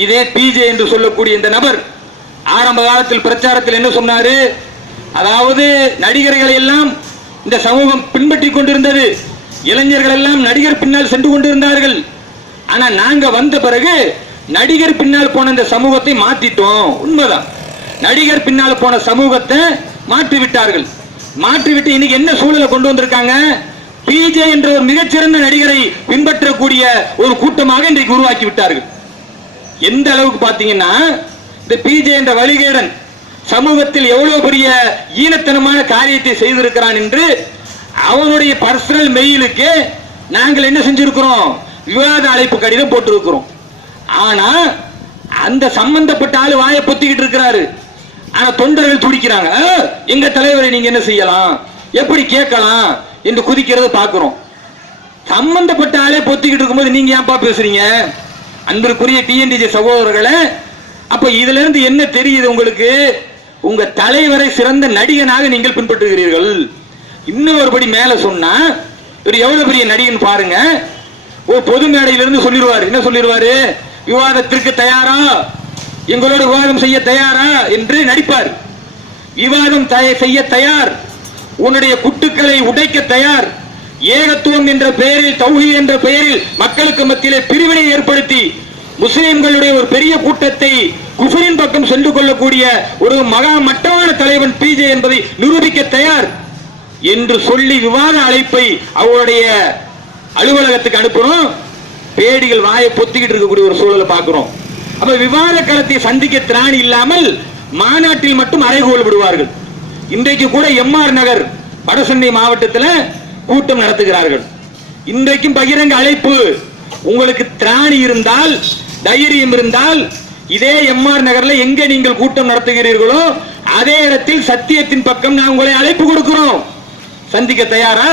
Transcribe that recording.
இதே பிஜே என்று சொல்லக்கூடிய இந்த நபர் ஆரம்ப காலத்தில் பிரச்சாரத்தில் என்ன சொன்னாரு? அதாவது நடிகர்களை எல்லாம் இந்த சமூகம் பின்பற்றி கொண்டிருந்தது, இளைஞர்கள் எல்லாம் நடிகர் பின்னால் சென்று கொண்டிருந்தார்கள். ஆனா நாங்க வந்த பிறகு நடிகர் பின்னால் போன இந்த சமூகத்தை மாத்திட்டோம். உண்மைதான், நடிகர் பின்னால் போன சமூகத்தை மாற்றி விட்டார்கள். மாற்றிவிட்டு இன்னைக்கு என்ன சூழலை கொண்டு வந்திருக்காங்க? பிஜே என்ற ஒரு மிகச்சிறந்த நடிகரை பின்பற்றக்கூடிய ஒரு கூட்டமாக இன்றைக்கு உருவாக்கி விட்டார்கள். எந்த அளவுக்கு பாத்தீங்கன்னா, இந்த பிஜே என்ற வழிகேடன் சமூகத்தில் எவ்வளவு பெரிய ஈனத்தனமான காரியத்தை செய்திருக்கிறான் என்று அவனுடைய பர்சனல் மெயிலுக்கு நாங்கள் என்ன செஞ்சிருக்கிறோம்? விவாத அழைப்பு கடிதம் போட்டிருக்கிறோம். ஆனா அந்த சம்பந்தப்பட்ட ஆளு வாயை பொத்திக்கிட்டு இருக்கிறாரு. ஆனா தொண்டர்கள் துடிக்கிறாங்க, எங்க தலைவரை நீங்க என்ன செய்யலாம், எப்படி கேட்கலாம் என்று குதிக்கிறத பாக்குறோம். சம்பந்தப்பட்ட ஆளே பொத்திக்கிட்டு இருக்கும்போது நீங்க ஏன்பா பேசுறீங்க? அன்பிற்குரிய டிஎன்டிஜே சகோதரர்களே, அப்ப இதுல இருந்து என்ன தெரியுது உங்களுக்கு? உங்க தலைவரை சிறந்த நடிகனாக நீங்கள் பின்பற்றுகிறீர்கள். இன்னும் ஒருபடி மேல சொன்னா எவ்வளவு பெரிய நடிகன் பாருங்க. பொது மேடையிலிருந்து சொல்லிடுவார், என்ன சொல்லிடுவாரு? விவாதத்திற்கு தயாரா, எங்களோட விவாதம் செய்ய தயாரா என்று நடிப்பார். விவாதம் செய்ய தயார், உன்னுடைய குட்டுக்களை உடைக்க தயார், ஏகத்துவம் என்ற பெயரில், தௌஹீத் என்ற பெயரில் மக்களுக்கு மத்தியிலே பிரிவினை ஏற்படுத்தி முஸ்லிம்களுடைய ஒரு பெரிய கூட்டத்தை குஃபரின் பக்கம் சென்று கொள்ளக்கூடிய ஒரு மகா மட்டமான தலைவன் பிஜே என்பதை நிரூபிக்க தயார் என்று சொல்லி விவாத அழைப்பை அவருடைய அலுவலகத்துக்கு அனுப்புறோம். பேடிகள் வாயை பொத்திக்கிட்டு இருக்கக்கூடிய ஒரு சூழலை பார்க்கிறோம். அப்ப விவாத களத்தை சந்திக்க திராணி இல்லாமல் மாநாட்டில் மட்டும் அறைகோல் விடுவார்கள். இன்றைக்கு கூட எம்ஆர் நகர் வடசென்னை மாவட்டத்தில் கூட்டம் நடத்துகிறார்கள். இன்றைக்கும் பகிரங்க அழைப்பு. உங்களுக்கு திராணி இருந்தால், தைரியம் இருந்தால், இதே எம்ஆர் நகர்ல எங்க நீங்கள் கூட்டம் நடத்துகிறீர்களோ அதே இடத்தில் சத்தியத்தின் பக்கம் நான் உங்களை அழைப்பு கொடுக்கிறோம். சந்திக்க தயாரா?